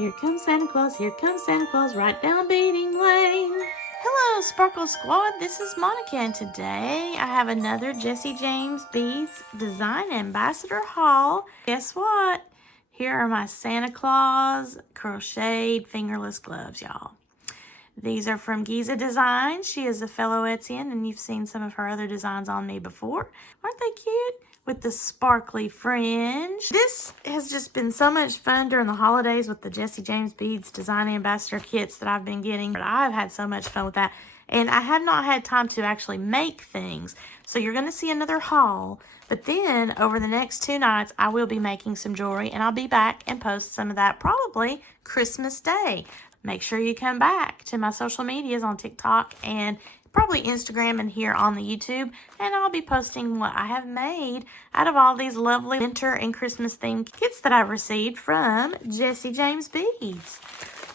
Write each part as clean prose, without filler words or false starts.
Here comes Santa Claus, here comes Santa Claus, right down Beading Lane. Hello, Sparkle Squad. This is Monica, and today I have another Jessie James Beads Design Ambassador haul. Guess what? Here are my Santa Claus crocheted fingerless gloves, y'all. These are from Giza Designs. She is a fellow Etzian, and you've seen some of her other designs on me before. Aren't they cute? With the sparkly fringe. This has just been so much fun during the holidays with the Jessie James Beads Design Ambassador kits that I've been getting. But I've had so much fun with that. And I have not had time to actually make things. So you're going to see another haul. But then over the next 2 nights, I will be making some jewelry. And I'll be back and post some of that probably Christmas Day. Make sure you come back to my social medias on TikTok and probably Instagram and here on the YouTube, and I'll be posting what I have made out of all these lovely winter and Christmas themed kits that I've received from Jessie James Beads.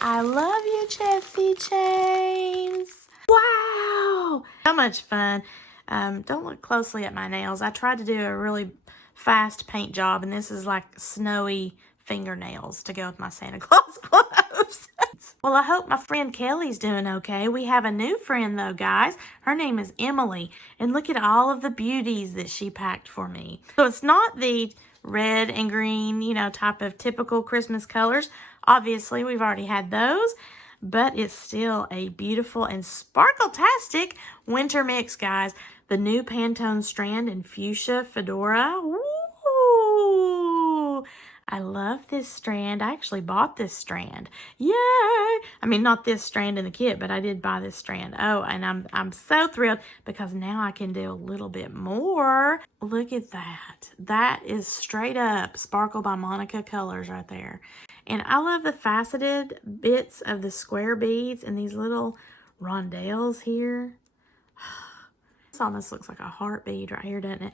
I love you, Jessie James. Wow, so much fun. Don't look closely at my nails. I tried to do a really fast paint job, and this is like snowy fingernails to go with my Santa Claus gloves. Well, I hope my friend Kelly's doing okay. We have a new friend though, guys. Her name is Emily, and look at all of the beauties that she packed for me. So it's not the red and green, you know, type of typical Christmas colors. Obviously, we've already had those, but it's still a beautiful and sparkle-tastic winter mix, guys. The new Pantone strand in fuchsia fedora. Woo! I love this strand. I actually bought this strand. Yay! I mean, not this strand in the kit, but I did buy this strand. Oh, and I'm so thrilled because now I can do a little bit more. Look at that. That is straight up Sparkle by Monica colors right there. And I love the faceted bits of the square beads and these little rondelles here. This almost looks like a heart bead right here, doesn't it?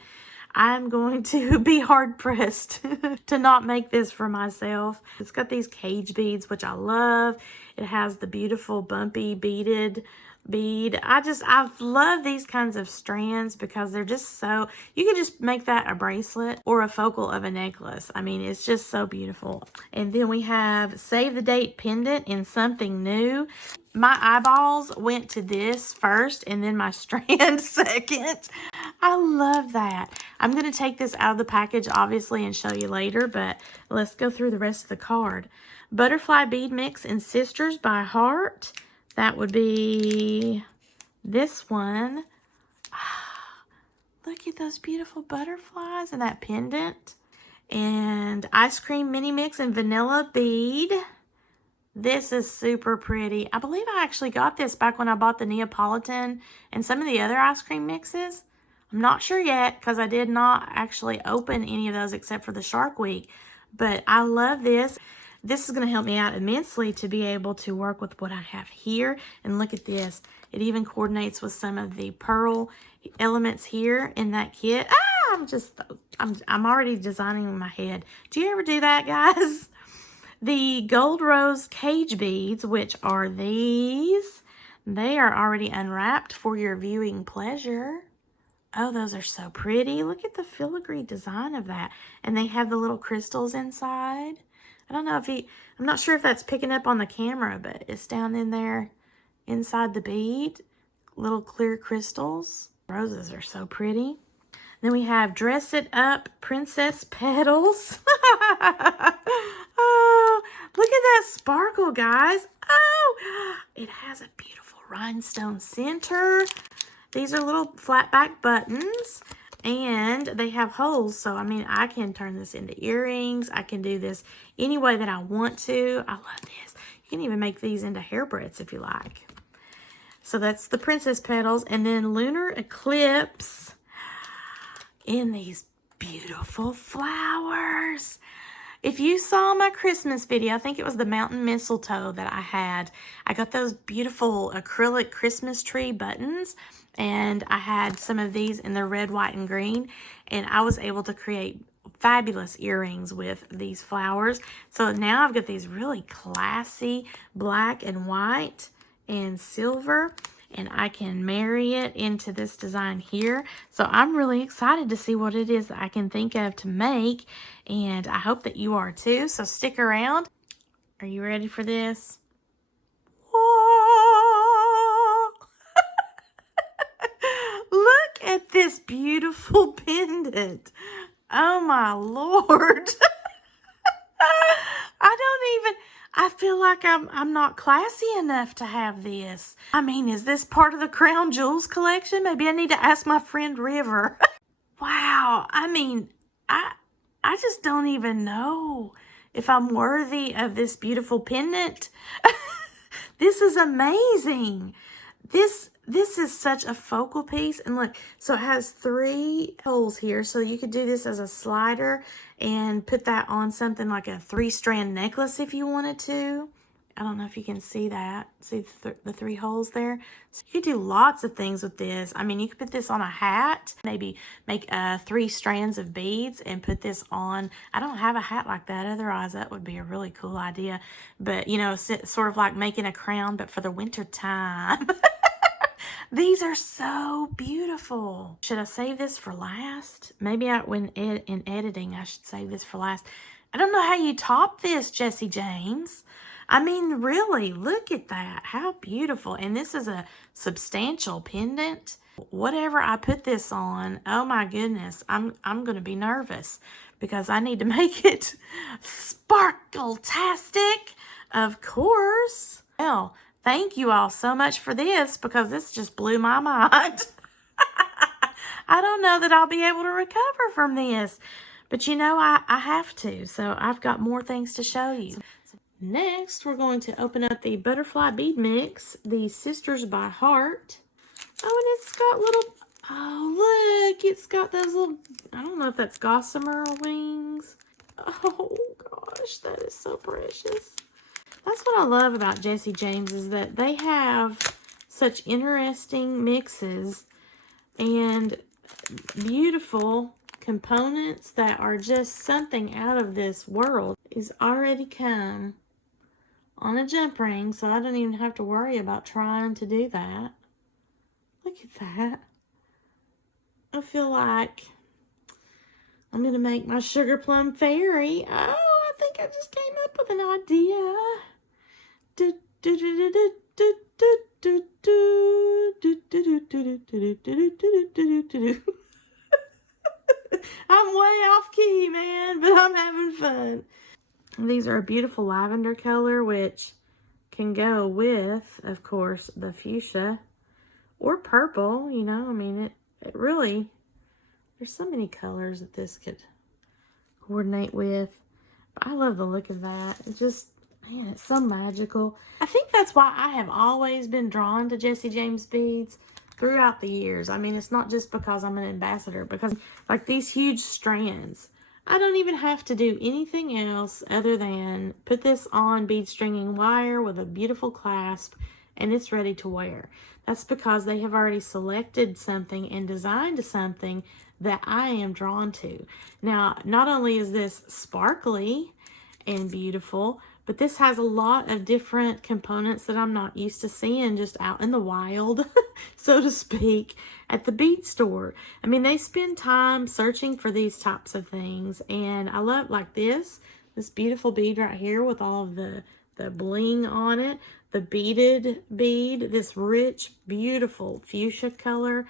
I'm going to be hard-pressed to not make this for myself. It's got these cage beads, which I love. It has the beautiful bumpy beaded bead. I love these kinds of strands because they're just so, you can just make that a bracelet or a focal of a necklace. I mean, it's just so beautiful. And then we have Save the Date pendant in something new. My eyeballs went to this first and then my strand second. I love that. I'm going to take this out of the package, obviously, and show you later, but let's go through the rest of the card. Butterfly Bead Mix and Sisters by Heart. That would be this one. Look at those beautiful butterflies and that pendant. And Ice Cream Mini Mix and Vanilla Bead. This is super pretty. I believe I actually got this back when I bought the Neapolitan and some of the other ice cream mixes. I'm not sure yet because I did not actually open any of those except for the Shark Week. But I love this. This is going to help me out immensely to be able to work with what I have here. And look at this. It even coordinates with some of the pearl elements here in that kit. I'm already designing in my head. Do you ever do that, guys? The Gold Rose Cage Beads, which are these. They are already unwrapped for your viewing pleasure. Oh, those are so pretty. Look at the filigree design of that. And they have the little crystals inside. I don't know if I'm not sure if that's picking up on the camera, but it's down in there inside the bead. Little clear crystals. Roses are so pretty. Then we have Dress It Up Princess Petals. Oh, look at that sparkle, guys. Oh, it has a beautiful rhinestone center. These are little flat back buttons. And they have holes, so I mean, I can turn this into earrings. I can do this any way that I want to. I love this. You can even make these into hairbreadths if you like. So that's the Princess Petals. And then Lunar Eclipse in these beautiful flowers. If you saw my Christmas video, I think it was the mountain mistletoe that I had. I got those beautiful acrylic Christmas tree buttons. And I had some of these in the red, white, and green. And I was able to create fabulous earrings with these flowers. So now I've got these really classy black and white and silver. And I can marry it into this design here. So I'm really excited to see what it is that I can think of to make. And I hope that you are too. So stick around. Are you ready for this? Look at this beautiful pendant. Oh my Lord. I feel like I'm not classy enough to have this. I mean, is this part of the Crown Jewels collection? Maybe I need to ask my friend River. Wow. I mean, I just don't even know if I'm worthy of this beautiful pendant. This is amazing. This is such a focal piece. And look, so it has 3 holes here. So you could do this as a slider and put that on something like a 3-strand necklace if you wanted to. I don't know if you can see that. See the 3 holes there? So you could do lots of things with this. I mean, you could put this on a hat, maybe make 3 strands of beads and put this on. I don't have a hat like that. Otherwise, that would be a really cool idea. But, you know, sort of like making a crown, but for the winter time. These are so beautiful. Should I save this for last? Maybe in editing, I should save this for last. I don't know how you top this, Jessie James. I mean, really, look at that. How beautiful. And this is a substantial pendant. Whatever I put this on, oh my goodness, I'm going to be nervous because I need to make it sparkle-tastic, of course. Well, thank you all so much for this because this just blew my mind. I don't know that I'll be able to recover from this, but you know, I have to. So I've got more things to show you. Next, we're going to open up the Butterfly Bead Mix, the Sisters by Heart. Oh, and it's got little, oh, look, it's got those little, I don't know if that's gossamer wings. Oh, gosh, that is so precious. That's what I love about Jessie James is that they have such interesting mixes and beautiful components that are just something out of this world. Is already come on a jump ring, so I don't even have to worry about trying to do that. Look at that. I feel like I'm going to make my sugar plum fairy. Oh, I think I just came up with an idea. I'm way off key, man, but I'm having fun. These are a beautiful lavender color, which can go with, of course, the fuchsia or purple, you know. I mean, it really, there's so many colors that this could coordinate with. But I love the look of that. It just, man, it's so magical. I think that's why I have always been drawn to Jessie James beads throughout the years. I mean, it's not just because I'm an ambassador, because like these huge strands, I don't even have to do anything else other than put this on bead stringing wire with a beautiful clasp and it's ready to wear. That's because they have already selected something and designed something that I am drawn to. Now, not only is this sparkly and beautiful, but this has a lot of different components that I'm not used to seeing just out in the wild, so to speak, at the bead store. I mean, they spend time searching for these types of things, and I love like this beautiful bead right here with all of the bling on it, the beaded bead, this rich, beautiful fuchsia color.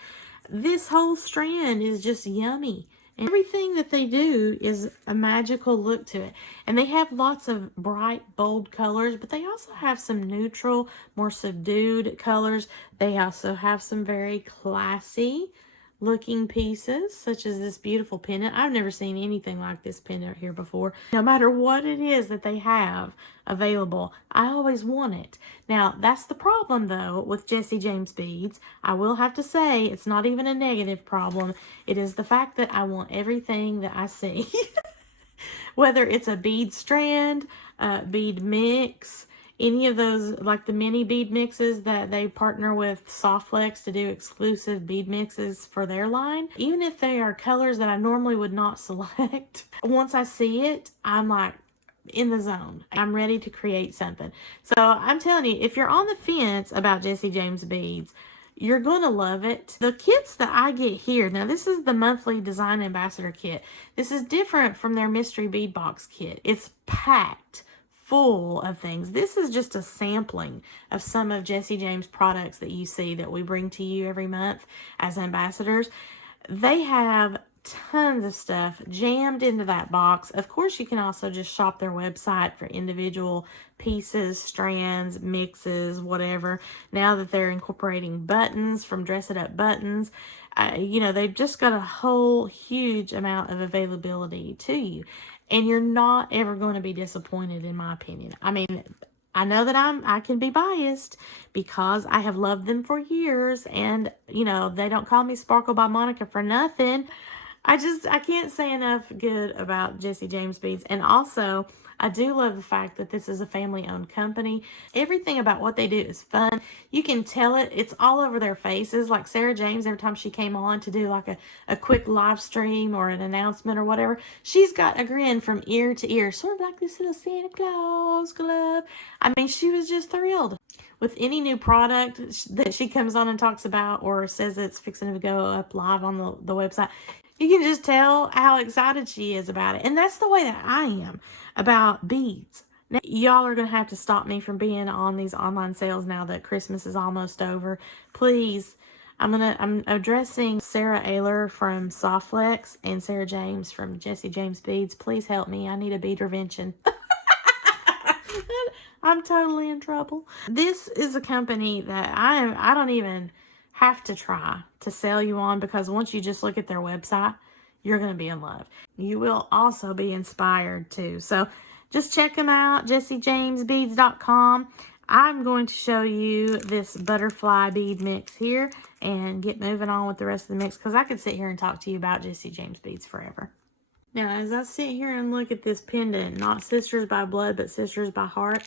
This whole strand is just yummy. Everything that they do is a magical look to it. And they have lots of bright, bold colors, but they also have some neutral, more subdued colors. They also have some very classy looking pieces, such as this beautiful pendant. I've never seen anything like this pendant here before. No matter what it is that they have available, I always want it. Now, that's the problem, though, with Jessie James beads. I will have to say, it's not even a negative problem. It is the fact that I want everything that I see. Whether it's a bead strand, bead mix, any of those, like the mini bead mixes that they partner with Softflex to do exclusive bead mixes for their line. Even if they are colors that I normally would not select, once I see it, I'm like in the zone. I'm ready to create something. So I'm telling you, if you're on the fence about Jessie James beads, you're going to love it. The kits that I get here, now this is the monthly Design Ambassador kit. This is different from their mystery bead box kit. It's packed full of things. This is just a sampling of some of Jessie James products that you see that we bring to you every month as ambassadors. They have tons of stuff jammed into that box. Of course, you can also just shop their website for individual pieces, strands, mixes, whatever. Now that they're incorporating buttons from Dress It Up buttons, you know, they've just got a whole huge amount of availability to you. And you're not ever going to be disappointed, in my opinion. I mean, I know that I can be biased because I have loved them for years, and you know, they don't call me Sparkle by Monica for nothing. I can't say enough good about Jessie James Beads. And also, I do love the fact that this is a family-owned company. Everything about what they do is fun. You can tell it. It's all over their faces. Like Sarah James, every time she came on to do like a quick live stream or an announcement or whatever, she's got a grin from ear to ear, sort of like this little Santa Claus glove. I mean, she was just thrilled. With any new product that she comes on and talks about or says it's fixing to go up live on the website, you can just tell how excited she is about it. And that's the way that I am about beads. Now, y'all are going to have to stop me from being on these online sales now that Christmas is almost over. Please, I'm addressing Sarah Ayler from Softflex and Sarah James from Jessie James Beads. Please help me. I need a bead intervention. I'm totally in trouble. This is a company that I don't even have to try to sell you on, because once you just look at their website, you're going to be in love. You will also be inspired too. So just check them out, jjbambassador.com. I'm going to show you this butterfly bead mix here and get moving on with the rest of the mix, because I could sit here and talk to you about Jessie James beads forever. Now, as I sit here and look at this pendant, not Sisters by Blood, but Sisters by Heart,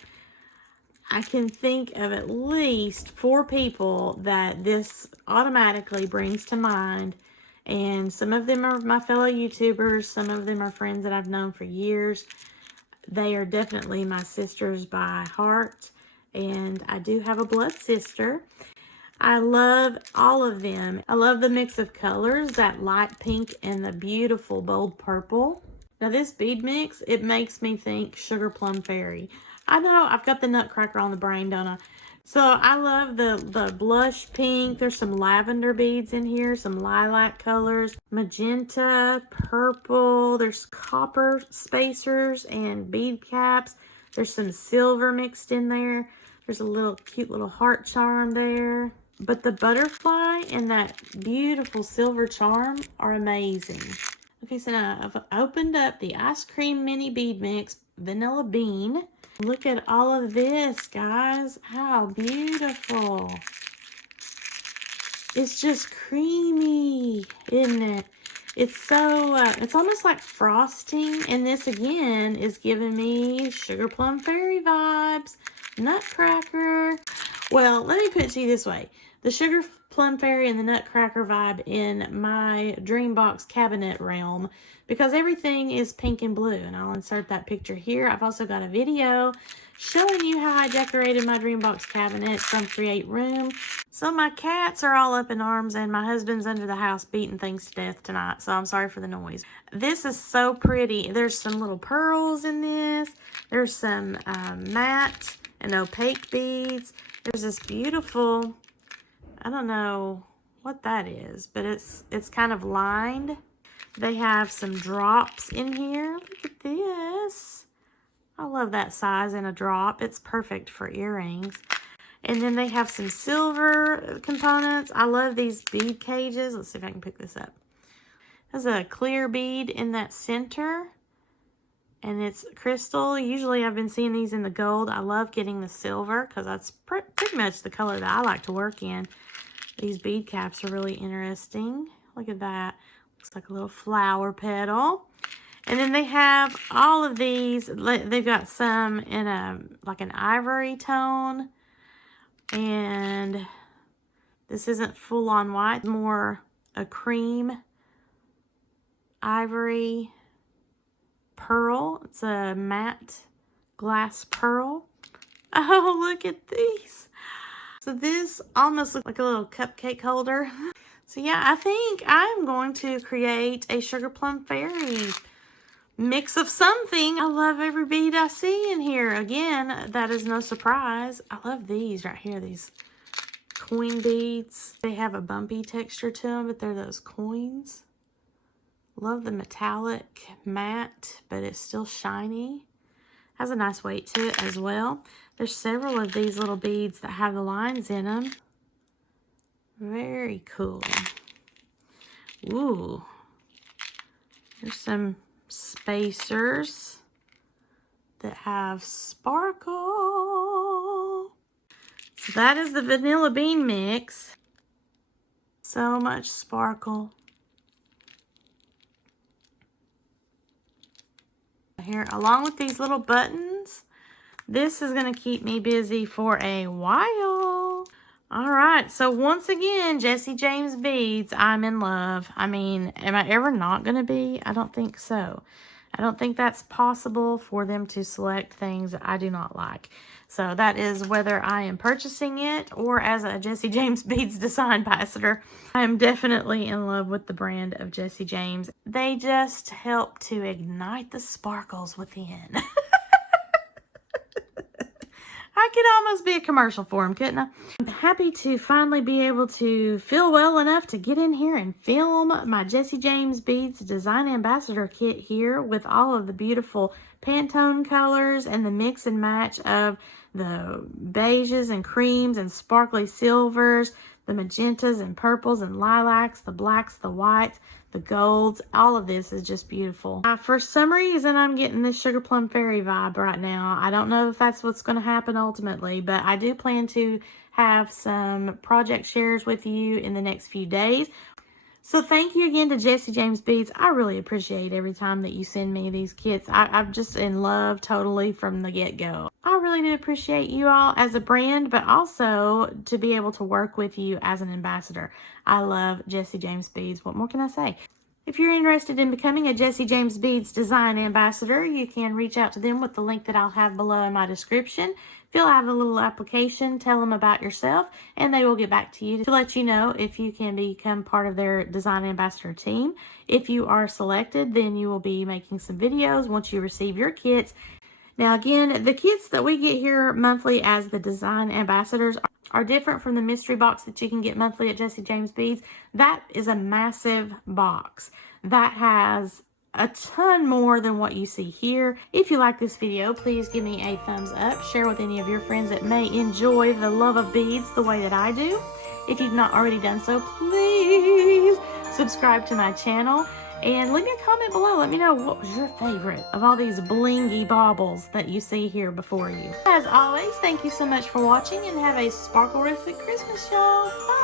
I can think of at least 4 people that this automatically brings to mind. And some of them are my fellow YouTubers. Some of them are friends that I've known for years. They are definitely my sisters by heart. And I do have a blood sister. I love all of them. I love the mix of colors, that light pink and the beautiful bold purple. Now this bead mix, it makes me think Sugar Plum Fairy. I know, I've got the Nutcracker on the brain, don't I? So I love the blush pink. There's some lavender beads in here, some lilac colors, magenta, purple. There's copper spacers and bead caps. There's some silver mixed in there. There's a little cute little heart charm there. But the butterfly and that beautiful silver charm are amazing. Okay, so now I've opened up the Ice Cream Mini Bead Mix Vanilla Bean. Look at all of this, guys. How beautiful. It's just creamy, isn't it? It's so, it's almost like frosting. And this, again, is giving me Sugar Plum Fairy vibes. Nutcracker. Well, let me put it to you this way. The Sugar Plum Fairy and the Nutcracker vibe in my dream box cabinet realm, because everything is pink and blue, and I'll insert that picture here. I've also got a video showing you how I decorated my dream box cabinet from Create Room. So my cats are all up in arms, and my husband's under the house beating things to death tonight, so I'm sorry for the noise. This is so pretty. There's some little pearls in this. There's some matte and opaque beads. There's this beautiful, I don't know what that is, but it's kind of lined. They have some drops in here. Look at this. I love that size in a drop. It's perfect for earrings. And then they have some silver components. I love these bead cages. Let's see if I can pick this up. There's a clear bead in that center. And it's crystal. Usually I've been seeing these in the gold. I love getting the silver because that's pretty much the color that I like to work in. These bead caps are really interesting. Look at that. Looks like a little flower petal. And then they have all of these. They've got some in like an ivory tone. And this isn't full on white. More a cream ivory pearl. It's a matte glass pearl. Oh, look at these. So this almost looks like a little cupcake holder. So yeah, I think I'm going to create a Sugar Plum Fairy mix of something. I love every bead I see in here. Again, that is no surprise. I love these right here, these coin beads. They have a bumpy texture to them, but they're those coins. Love the metallic matte, but it's still shiny. Has a nice weight to it as well. There's several of these little beads that have the lines in them. Very cool. Ooh. There's some spacers that have sparkle. So that is the vanilla bean mix. So much sparkle. Here, along with these little buttons, this is going to keep me busy for a while. All right, so once again, Jessie James beads, I'm in love. I mean, am I ever not going to be? I don't think so. I don't think that's possible for them to select things that I do not like. So that is whether I am purchasing it or as a Jessie James Beads Design Ambassador. I am definitely in love with the brand of Jessie James. They just help to ignite the sparkles within. I could almost be a commercial for them, couldn't I? I'm happy to finally be able to feel well enough to get in here and film my Jessie James Beads Design Ambassador kit here with all of the beautiful Pantone colors and the mix and match of the beiges and creams and sparkly silvers, the magentas and purples and lilacs, the blacks, the whites, the golds. All of this is just beautiful. For some reason, I'm getting this Sugar Plum Fairy vibe right now. I don't know if that's what's going to happen ultimately, but I do plan to have some project shares with you in the next few days. So thank you again to Jessie James Beads. I really appreciate every time that you send me these kits. I'm just in love totally from the get-go. I really do appreciate you all as a brand, but also to be able to work with you as an ambassador. I love Jessie James Beads. What more can I say? If you're interested in becoming a Jessie James Beads Design Ambassador, you can reach out to them with the link that I'll have below in my description. Fill out a little application, tell them about yourself, and they will get back to you to let you know if you can become part of their Design Ambassador team. If you are selected, then you will be making some videos once you receive your kits. Now again, the kits that we get here monthly as the Design Ambassadors are different from the mystery box that you can get monthly at Jessie James Beads. That is a massive box that has a ton more than what you see here. If you like this video, please give me a thumbs up. Share with any of your friends that may enjoy the love of beads the way that I do. If you've not already done so, please subscribe to my channel. And leave me a comment below. Let me know what was your favorite of all these blingy baubles that you see here before you. As always, thank you so much for watching and have a sparkle-rific Christmas, y'all. Bye.